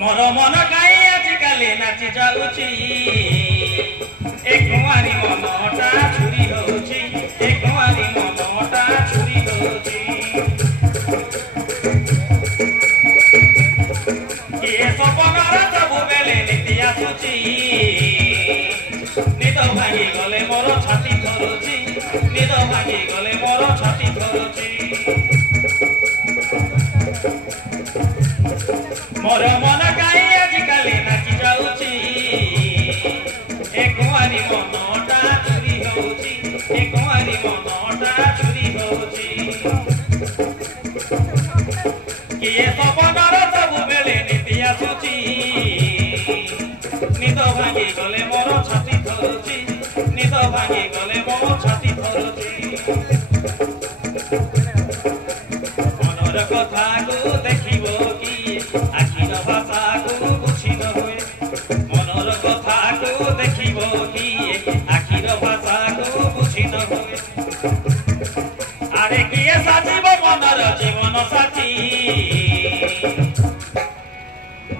मोर मन गाई आजिकाली नाची जाऊची एक कुआरी मनटा छुरी होची एक कुआरी मनटा छुरी होची ये सपनार सबु बेले नीति आसुची निद भांगी गले मोर छाती धरुची निद भांगी गले मोर छाती धरुची मोर मन गाई आजिकाली नाची जाऊची एक कुआरी मनटा छुरी होची एक कुआरी मनटा छुरी होची किए सपनार सबु बेले नीति आसुची निद भांगी गले मोर छाती धरुची निद भांगी गले मोर छाती धरुची मनर कथा को देखिब कि आखिर भाषा को बुझी न हुए मनर कथा को देखिब कि आखिर भाषा को बुझी न हुए आरे किए साजिब मनर जीवन साथी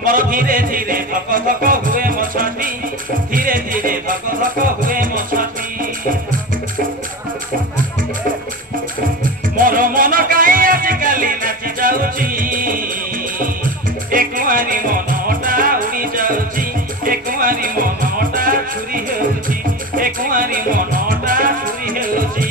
मोर धीरे धीरे धक धक हुए मो छाती धीरे धीरे धक धक हुए मो छाती मोर मन गाई आजिकाली नाची जाऊची एक कुआरी मनटा उड़ी जाऊची एक कुआरी मनटा छुरी होची एक कुआरी मनटा छुरी होची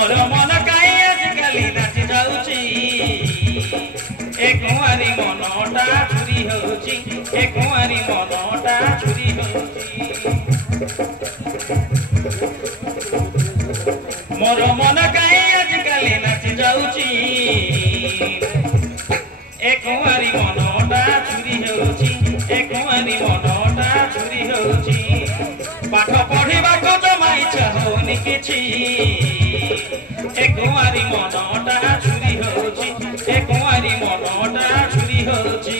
मोर मन गाई आजिकाली नाची जाऊची एक कुआरी मनटा छुरी होची एक कुआरी मनटा छुरी होची मोर मन गाई आजिकाली नाची जाऊची एक कुआरी मनटा छुरी होची एक कुआरी मनटा छुरी होची पाठ पढ़िबा को जमा इच्छा होनी किछि एक कुआरी मनटा छुरी होची एक कुआरी मनटा छुरी होची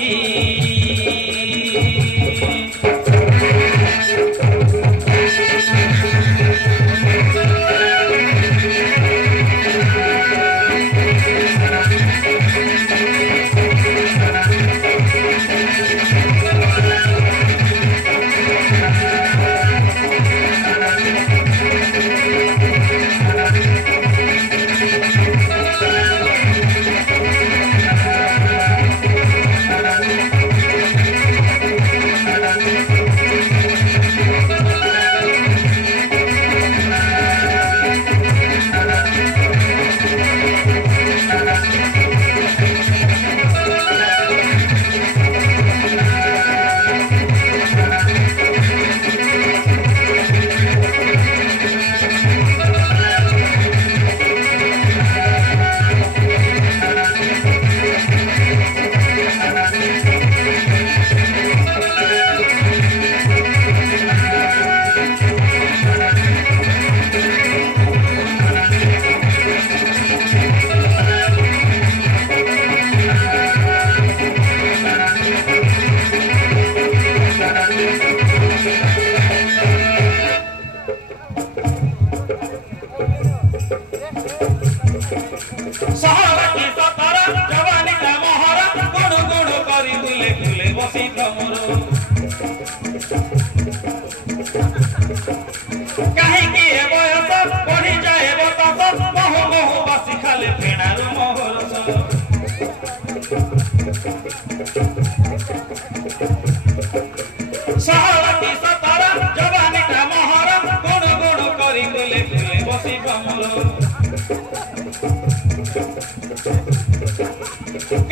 सहरती सतारा जवानीटा महर गुण गुण करी फुले फुले बसी भ्रमर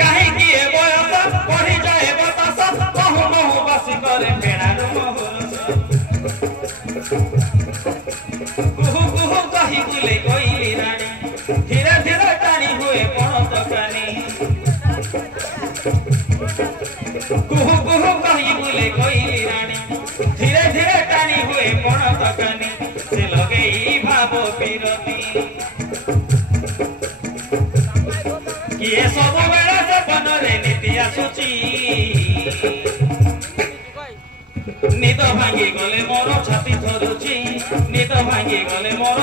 कहीं किए बयस बढ़ी जाए बतास महु महु बसी करे बेणार महरस कुहु कुहु कही बुले कोइली रानी धीरे धीरे टाणी हुए पणत कानी कुहु कुहु कही बुले कोइली रानी धीरे धीरे टाणी हुए पणत कानी से लगेई भाव पिरती किए सब बेला जपन रे नीति आसुची निद भांगी गले मोर छाती थरुची निद भांगी गले मोर